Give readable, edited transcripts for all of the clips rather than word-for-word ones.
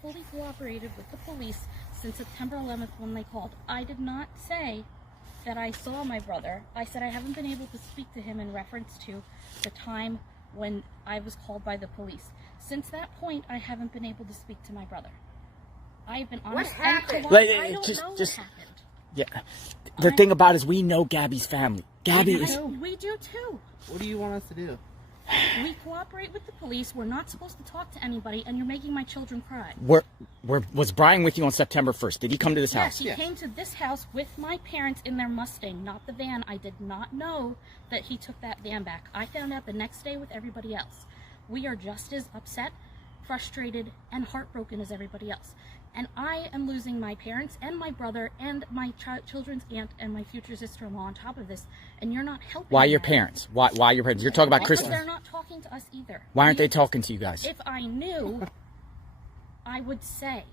fully cooperated with the police since September 11th when they called. I did not say that I saw my brother. I said I haven't been able to speak to him in reference to the time when I was called by the police. Since that point, I haven't been able to speak to my brother. I've been honest. What happened? I don't know what happened. Yeah. The thing about it is we know Gabby's family. Gabby is... We do too. What do you want us to do? We cooperate with the police. We're not supposed to talk to anybody, and you're making my children cry. Was Brian with you on September 1st? Did he come to this house? Yes, he came to this house with my parents in their Mustang, not the van. I did not know that he took that van back. I found out the next day with everybody else. We are just as upset, frustrated, and heartbroken as everybody else. And I am losing my parents and my brother and my children's aunt and my future sister-in-law on top of this, and you're not helping. Why your parents? Why your parents? You're talking about Christmas. They're not talking to us either. Why aren't they talking to you guys? If I knew, I would say.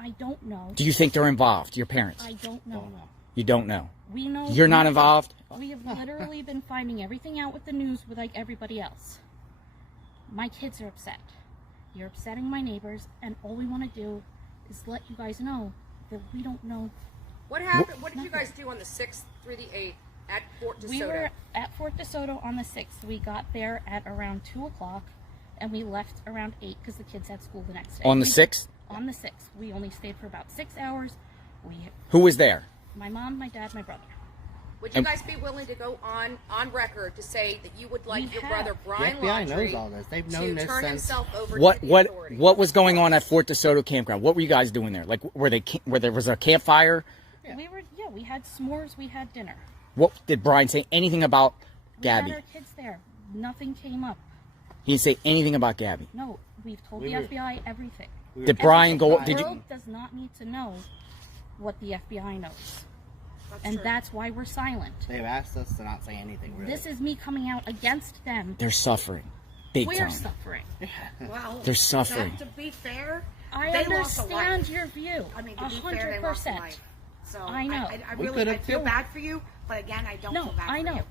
I don't know. Do you think they're involved, your parents? I don't know. You don't know? We know. You're not involved? We have literally been finding everything out with the news with like everybody else. My kids are upset. You're upsetting my neighbors, and all we want to do is let you guys know that we don't know. What happened? What did you guys do on the 6th through the 8th at Fort DeSoto? We were at Fort DeSoto on the 6th. We got there at around 2 o'clock, and we left around 8 because the kids had school the next day. On the 6th? On the 6th. We only stayed for about 6 hours. Who was there? My mom, my dad, my brother. Would you guys be willing to go on record to say that you would like your brother Brian FBI Laundrie knows all this. They've known this to turn since... himself over to the authorities? What was going on at Fort DeSoto campground? What were you guys doing there? Like, where there was a campfire? Yeah. We had s'mores, we had dinner. What did Brian say anything about Gabby? We had our kids there. Nothing came up. He didn't say anything about Gabby. No, we've told the FBI everything. Did Brian go? The world does not need to know what the FBI knows. That's why we're silent. They've asked us to not say anything, really. This is me coming out against them. They're suffering. Big time. We're suffering. Well, they're suffering. To be fair, I understand your view. I mean, to be fair, they lost a 100%. life. So I know. I feel bad for you, but again, I don't feel bad for you. No, I know.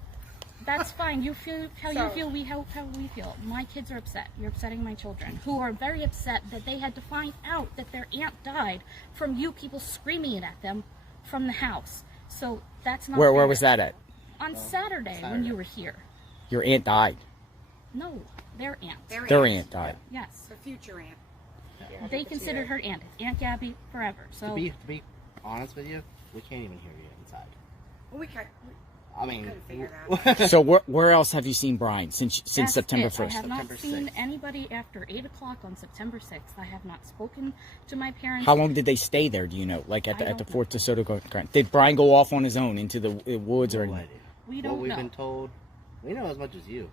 That's fine. You feel how you feel. We how we feel. My kids are upset. You're upsetting my children, who are very upset that they had to find out that their aunt died from you people screaming it at them from the house. So that's not. Where was that at? On Saturday when you were here. Your aunt died. No, their aunt. Their aunt died. Yes. The future aunt. Yeah, they considered her aunt. Aunt Gabby forever. So to be honest with you, we can't even hear you inside. Well, we can't. I mean, couldn't figure that. So where else have you seen Brian since September 1st? I have not seen anybody after 8 o'clock on September 6th. I have not spoken to my parents. How long did they stay there? Do you know? Like at the Fort DeSoto campground? Did Brian go off on his own into the woods or anything? We don't know. What we've been told, we know as much as you.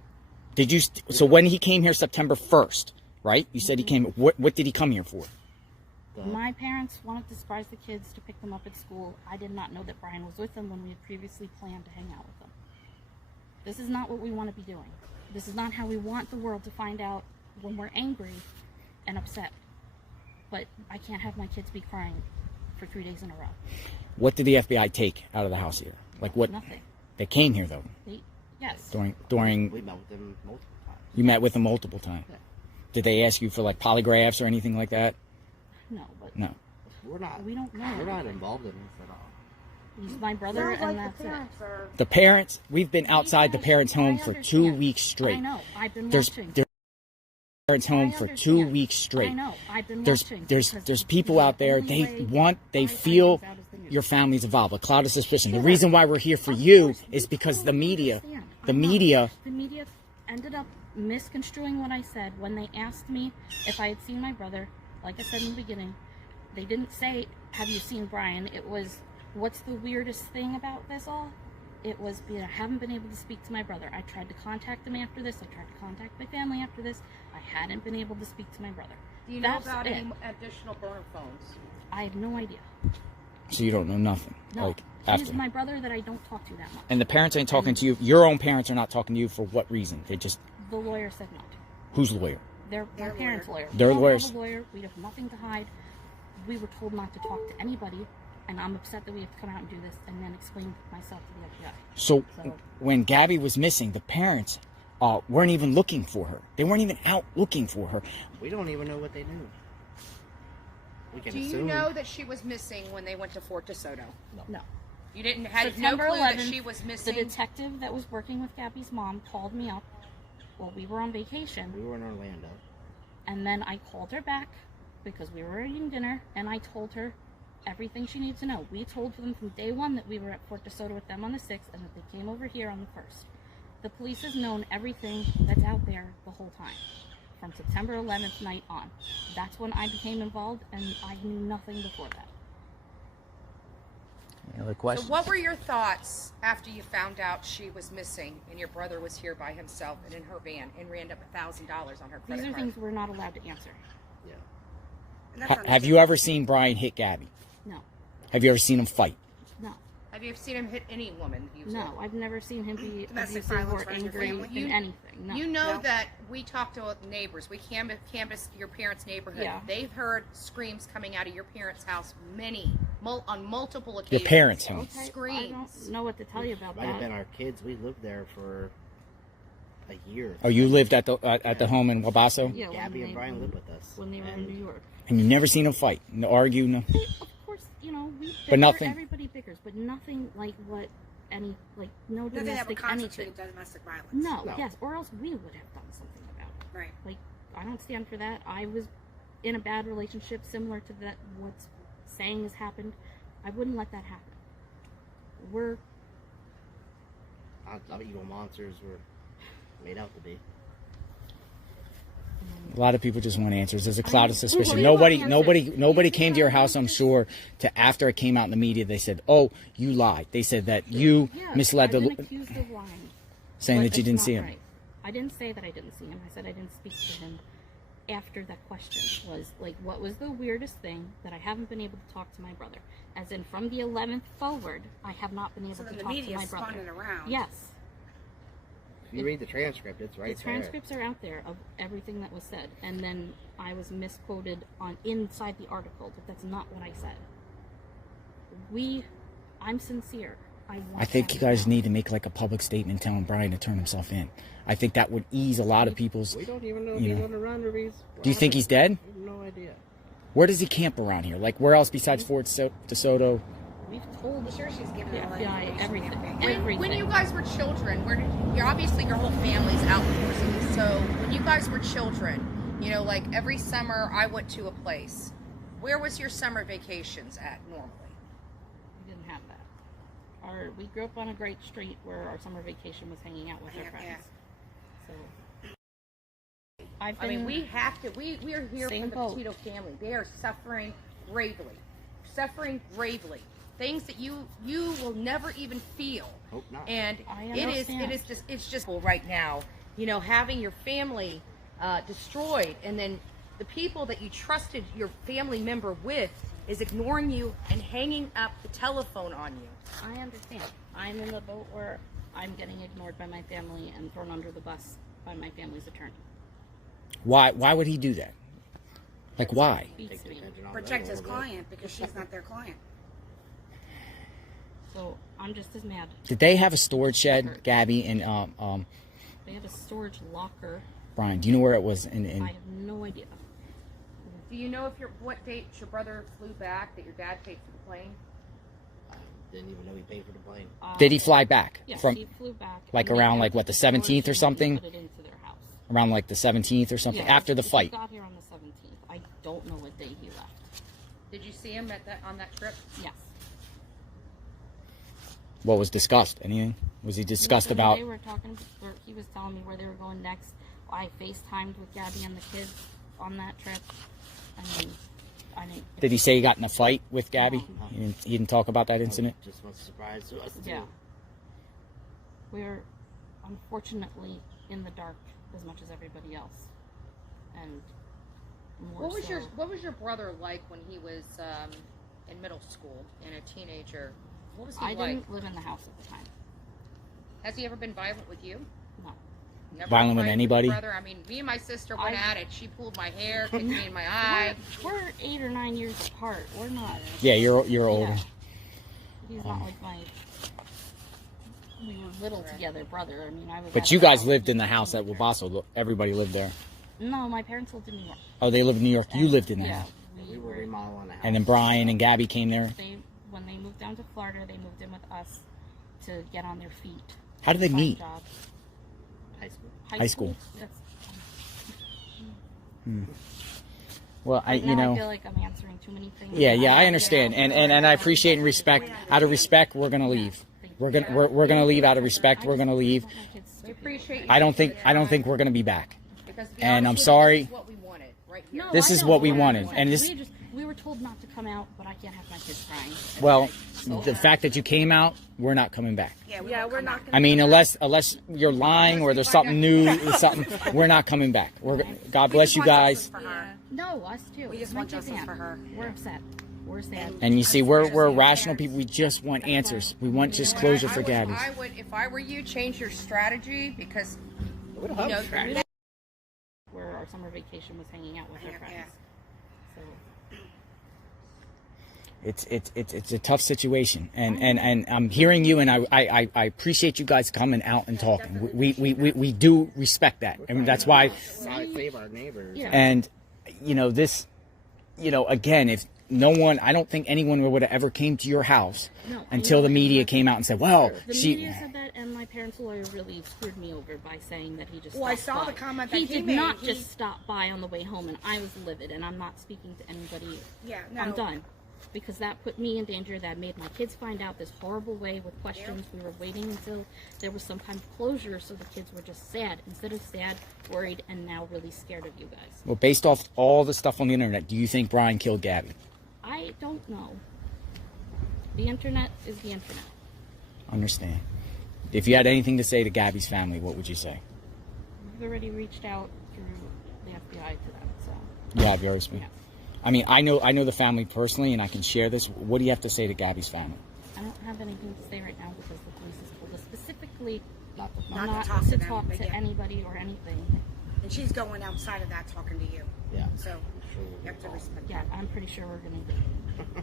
Did you? So when he came here September 1st, right? You said he came. What did he come here for? My parents wanted to surprise the kids to pick them up at school. I did not know that Brian was with them when we had previously planned to hang out with them. This is not what we want to be doing. This is not how we want the world to find out when we're angry and upset. But I can't have my kids be crying for 3 days in a row. What did the FBI take out of the house here? Like what? Nothing. They came here though. Yes. During. We met with them multiple times. You met with them multiple times. Yeah. Did they ask you for like polygraphs or anything like that? No, but no. We don't know. We're not involved in this at all. He's my brother, and that's it. The parents, we've been outside the parents' home for 2 weeks straight. I know. I've been There's watching. Parents' home for 2 weeks straight. I know. I've been watching. There's because people out there. They feel your family's involved. A cloud of suspicion. The reason why we're here for you is because the media ended up misconstruing what I said when they asked me if I had seen my brother. Like I said in the beginning, they didn't say, "Have you seen Brian?" It was, "What's the weirdest thing about this all?" It was, I haven't been able to speak to my brother. I tried to contact them after this. I tried to contact my family after this. I hadn't been able to speak to my brother. Do you know about any additional burner phones? I have no idea. So you don't know nothing? No. Like, He's my brother that I don't talk to that much. And the parents ain't talking to you? Your own parents are not talking to you for what reason? They just... The lawyer said not to. Whose lawyer? Their parents' lawyer. Their lawyers. We have a lawyer. We have nothing to hide. We were told not to talk to anybody, and I'm upset that we have to come out and do this and then explain myself to the FBI. So when Gabby was missing, the parents weren't even looking for her. They weren't even out looking for her. We don't even know what they knew. We can Do you assume. know that she was missing when they went to Fort DeSoto? No. You didn't have no September clue that 11th, she was the missing? detective that was working with Gabby's mom called me up while we were on vacation. We were in Orlando. And then I called her back because we were eating dinner, and I told her everything she needed to know. We told them from day one that we were at Fort DeSoto with them on the 6th and that they came over here on the 1st. The police has known everything that's out there the whole time, from September 11th night on. That's when I became involved, and I knew nothing before that. Any other So questions? what were your thoughts after you found out she was missing and your brother was here by himself and in her van and ran up $1,000 on her credit These are card? things we're not allowed to answer. Yeah. And that's Have you ever seen Brian hit Gabby? No. Have you ever seen him fight? No. Have you ever seen him hit any woman? No, I've never seen him be Domestic abusive violence or runs your angry family? in anything. No. You know No. that we talked to neighbors. We canvassed your parents' neighborhood. Yeah. They've heard screams coming out of your parents' house on multiple Your occasions. parents' house. Okay, I Screams. don't know what to tell you about Might have been that. our kids. We lived there for a year. Oh, you lived at the home in Wabasso? Yeah, Gabby when and Brian lived with us. when they were in New York. And you never seen them fight? No argue? No? They, of course, you know, we bicker, But nothing- everybody bickers, but nothing like what no Nothing that would domestic anything. constitute domestic violence. No, No. yes, or else we would have done something about it. Right. Like, I don't stand for that. I was in a bad relationship similar to that, what's saying has happened. I wouldn't let that happen. We're, Not evil monsters were made out to be. A lot of people just want answers. There's a cloud of suspicion. we want Nobody answers. came to your house, I'm sure, to after it came out in the media, they said, oh, you lied. They said that you yeah, misled I've been the, accused of lying. saying But that you it's didn't not see him. right. I didn't say that I didn't see him. I said I didn't speak to him after that question. Was like, what was the weirdest thing that I haven't been able to talk to my brother? As in, from the 11th forward, I have not been able So to then the talk to media my spun brother. it around. Yes, If you read the transcript, it's right the transcripts are out there of everything that was said, and then I was misquoted on inside the article, but that's not what I said. I'm sincere. I think you guys need to make like a public statement telling Brian to turn himself in. I think that would ease a lot of people's... there. We don't even know if You he's know. on the run or he's... Do you think he's dead? We have no idea. Where does he camp around here? Like, where else besides Fort DeSoto? We've told I'm sure she's giving the all that FBI information everything. every day. Everything. When you guys were children, you're obviously your whole family's outdoorsy. So when you guys were children, you know, like every summer I went to a place. Where was your summer vacations at normally? We didn't have that. We grew up on a great street where our summer vacation was hanging out with our Yeah, friends. So I mean, we have to. We are here Same for the boat. Petito family. They are suffering bravely, things that you will never even feel. Hope not. And I it's understand. just right now. You know, having your family destroyed, and then the people that you trusted your family member with is ignoring you and hanging up the telephone on you. I understand. I'm in the boat where I'm getting ignored by my family and thrown under the bus by my family's attorney. Why would he do that? Like, why? Beats Take the me. attention off Protect them a his little bit. client because she's not their client. So I'm just as mad. Did they have a storage shed, Gabby and They have a storage locker. Brian? Do you know where it was? I have no idea. Do you know what date your brother flew back? That your dad paid for the plane? I didn't even know he paid for the plane. Did he fly back Yes, from he flew back. like and they around like emptied what the storage 17th or and something? Put it into their house. Around like the 17th or something Yeah, after the he fight? got here on the 17th. I don't know what day he left. Did you see him on that trip? Yes. What was discussed? Anything? Was he discussed They about? were talking. He was telling me where they were going next. I FaceTimed with Gabby and the kids on that trip. I mean, I didn't. Did he say he got in a fight with Gabby? No. He didn't talk about that incident. Just was a surprise to us. Yeah. We're unfortunately in the dark as much as everybody else, and more What was your brother like when he was in middle school and a teenager? What was he I like? didn't live in the house at the time. Has he ever been violent with you? No. Never Violent with fight anybody? your brother? I mean, me and my sister went at it. She pulled my hair, kicked me in my eye. We're 8 or 9 years apart. We're not. Yeah, you're older. Yeah. He's not like my. We were little together, brother. I mean, I was. But at you a guys house. lived in the house at Wabasso. Everybody lived there. No, my parents lived in New York. Oh, they lived in New York. You lived in that Yeah, house. We were remodeling And then Brian and Gabby came there. When they moved down to Florida, they moved in with us to get on their feet. How did they find meet? jobs. High school. High school. That's, Well, I you feel like I'm answering too many things. Yeah, I understand, and I appreciate and respect. Out of respect, we're gonna leave. We're gonna leave out of respect. We're gonna leave. We appreciate you. I don't think we're gonna be back. Because to be And honest I'm with you, sorry. This is what we wanted right here. No, This I is know, what we 100%. wanted, and this. We were told not to come out, but I can't have my kids crying. Well, the fact that you came out, we're not coming back. Yeah, we're not I mean, unless you're lying or there's something new, we're not coming back. God bless you guys. No, us too. We just My want kids justice can't. for her. We're upset. We're sad. And you see, we're rational people. We just want answers. We want just closure for Gabby. I would, if I were you, change your strategy because you know, Where our summer vacation was hanging out with our friends. So It's a tough situation, and I'm hearing you, and I appreciate you guys coming out and talking. We do respect that, and that's why. Save our neighbors. Yeah. And this, again, if no one, I don't think anyone would have ever came to your house until the media came out and said, "Well, the media said that, and my parents' lawyer really screwed me over by saying that he just. Well, I stopped saw by. the comment that he he did made. not just stop by on the way home, and I was livid, and I'm not speaking to anybody. Yeah, no. I'm done. Because that put me in danger. That made my kids find out this horrible way with questions. We were waiting until there was some kind of closure, so the kids were just sad. Instead of sad, worried, and now really scared of you guys. Well, based off all the stuff on the internet, do you think Brian killed Gabby? I don't know. The internet is the internet. Understand. If you had anything to say to Gabby's family, what would you say? We've already reached out through the FBI to them, so. Yeah, very sweet. Yeah. I mean, I know the family personally, and I can share this. What do you have to say to Gabby's family? I don't have anything to say right now because the police has told us specifically not Not to to talk talk to to them, yeah. anybody or anything. And she's going outside of that talking to you. Yeah. So you have to respect Yeah, that. I'm pretty sure we're gonna do.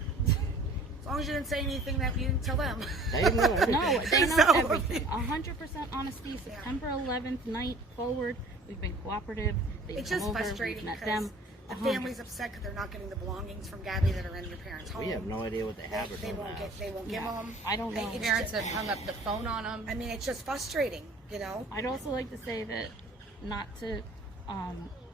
As long as you didn't say anything that you didn't tell them. They know everything. No, they know So- everything. 100% honesty. September 11th night forward, we've been cooperative. They've It's come just over, frustrating we've met because them. the family's upset because they're not getting the belongings from Gabby that are in your parents' home. We have no idea what they have or They don't won't have. get. They won't give them. I don't know. It's parents just- have hung up the phone on them. I mean, it's just frustrating, you know. I'd also like to say that not to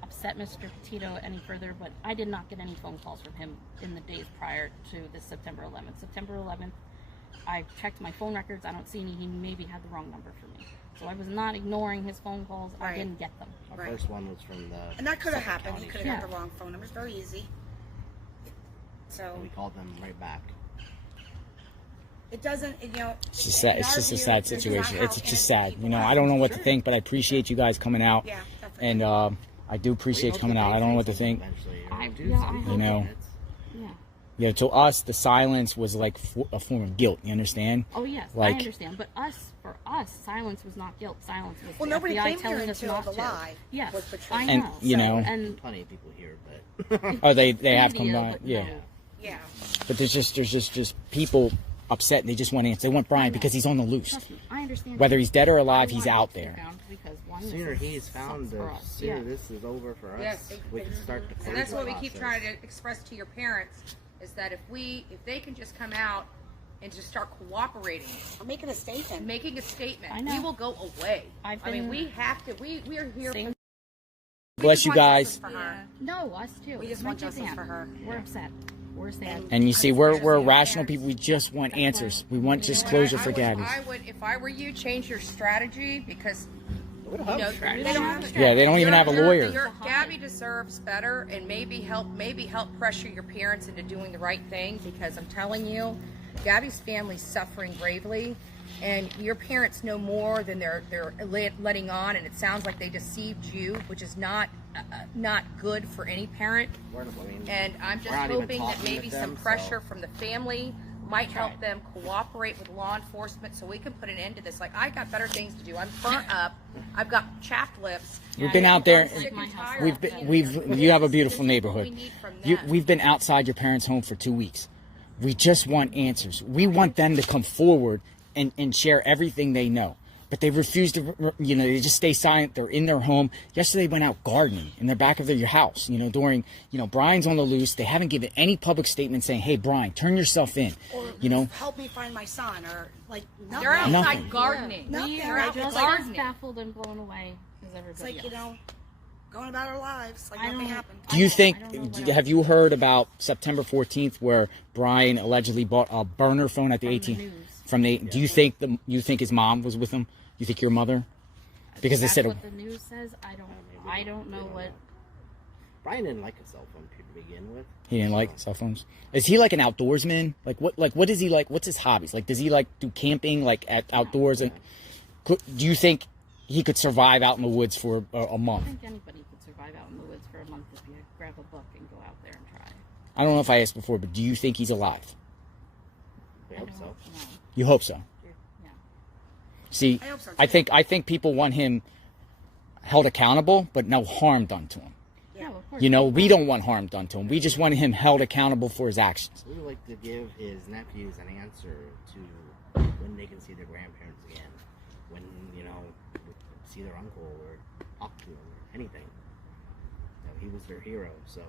upset Mr. Petito any further, but I did not get any phone calls from him in the days prior to this September 11th. September 11th, I checked my phone records. I don't see any. He maybe had the wrong number for me. So I was not ignoring his phone calls. I Right. didn't get them. Our Right. first one was from the. And that could have Suffolk happened. He County could have Yeah. got the wrong phone number. It's very easy. So We called them right back. it doesn't, you know. It's just sad. in It's our just a view, sad this is not situation. how It's just innocent sad. people You know, are. I don't know what to think, but I appreciate you guys coming out, Yeah, definitely. and I do appreciate you coming out. I don't know what to think. Eventually, I- or do yeah, I something. hope You know. It's- Yeah. Yeah, to us, the silence was like a form of guilt. You understand? Oh yes, Like- I understand. But for us, silence was not guilt. Silence was Well, the nobody FBI came here telling us until not the to. lie Yes, was portrayed. I And, know. you know- and Plenty of people here, but Oh, they have come media, by. but Yeah. no. Yeah. But there's just people upset. They just want answers. They want Brian because he's on the loose. Trust me, I understand. Whether he's dead or alive, I he's want out it to be there. found because one, the this sooner is- he's found, sucks for the us. sooner Yeah. this is over for us. Yes. We can start the And that's what we keep process. trying to express to your parents is that if they can just come out and just start cooperating, I'm making a statement. making a statement, I know. we will go away. I've I mean, been- we have to. We are here. Same- Bless you guys. For her. No, us too. We just My want kids justice can't. for her. We're upset. We're sad. And you see, we're rational people. We just want answers. We want just closure for Gabby. I would, if I were you, change your strategy because you know, They don't have a Yeah, they don't even have a lawyer. Gabby deserves better, and maybe help pressure your parents into doing the right thing. Because I'm telling you, Gabby's family's suffering gravely, and your parents know more than they're letting on. And it sounds like they deceived you, which is not good for any parent. And I'm just We're not even hoping that talking maybe with some them, so- pressure from the family might help them cooperate with law enforcement so we can put an end to this. Like, I got better things to do. I'm burnt up. I've got chapped lips. We've been out there. I'm sick and tired We've of been, being you have a This beautiful is what we neighborhood. need from them. We've been outside your parents' home for 2 weeks. We just want answers. We want them to come forward and share everything they know. but they refuse to, they just stay silent. They're in their home. Yesterday, they went out gardening in the back of their house, during, Brian's on the loose. They haven't given any public statement saying, hey, Brian, turn yourself in, Or help me find my son, or like nothing. They're outside Nothing. gardening. Nothing. We They're are out just gardening. as baffled and blown away as It's everybody like, else. going about our lives like I nothing don't- happened. Do you I think, don't know what have you heard about September 14th where Brian allegedly bought a burner phone at the From the 18th? news. Do you think his mom was with him? You think your mother? Because That's they said, what the news says. I don't know what. Brian didn't like a cell phone to begin with. he didn't like cell phones. Is he like an outdoorsman? What is he like? What's his hobbies? Like, does he like do camping, like at outdoors? Like, do you think he could survive out in the woods for a month? I think anybody could survive out in the woods for a month if you grab a book and go out there and try. I don't know if I asked before, but do you think he's alive? I hope so. No. You hope so. Yeah. See, I hope so, too. I think people want him held accountable, but no harm done to him. Yeah, of course. We don't want harm done to him. We just want him held accountable for his actions. We would like to give his nephews an answer to when they can see their grandparents again, when, see their uncle or talk to him or anything. He was their hero, so.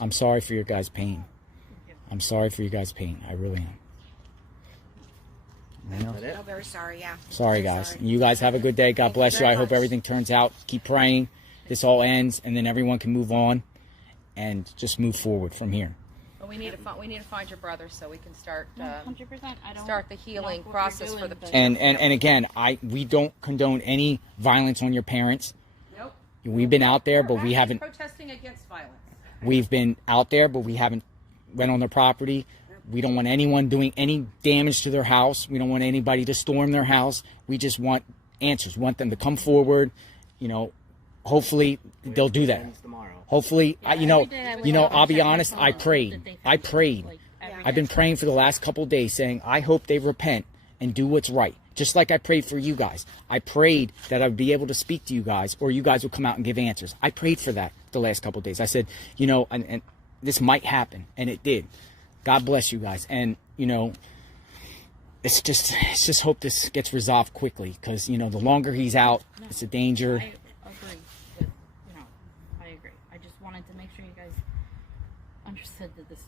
I'm sorry for your guys' pain. I'm sorry for you guys' pain. I really am. Anything else? Is that it? I'm very sorry, yeah. Sorry, Very guys. sorry. You guys have a good day. God Thank you bless you. very I hope much. everything turns out. Keep praying. This all ends, and then everyone can move on and just move forward from here. But we need to find your brother so we can start 100%. I don't start the healing know what process we're for the doing, but- And again, we don't condone any violence on your parents. Nope. We've been out there, but we We're haven't. protesting against violence. We've been out there, but we haven't went on their property. We don't want anyone doing any damage to their house. We don't want anybody to storm their house. We just want answers. We want them to come forward. Hopefully they'll do that. Ends tomorrow. Hopefully, every day I wake up I'll and be check my honest. phone I that prayed. they I found it, prayed. like, every I've day. been praying for the last couple of days, saying I hope they repent and do what's right. Just like I prayed for you guys. I prayed that I'd be able to speak to you guys, or you guys would come out and give answers. I prayed for that the last couple of days. I said, and this might happen, and it did. God bless you guys, and let's just hope this gets resolved quickly, because the longer he's out, it's a danger. I agree with, I agree. I just wanted to make sure you guys understood that it's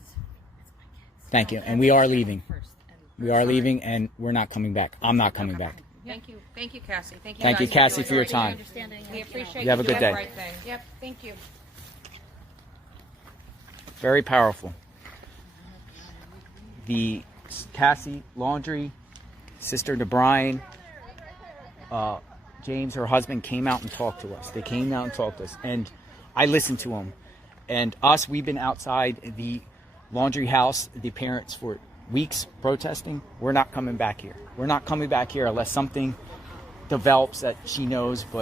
my kids. Thank you, and we are leaving. First, and We are leaving, and we're not coming back. I'm not coming back. Thank you, Cassie. Thank you. Thank you, guys Cassie, doing for your the right time. understanding. thing. We appreciate You have a good doing day. the right thing. Yep. Thank you. Very powerful. The Cassie Laundrie, sister to Brian, James, her husband, came out and talked to us. They came out and talked to us, and I listened to them. And us, we've been outside the Laundrie house, the parents, for weeks protesting. We're not coming back here. We're not coming back here unless something develops that she knows, but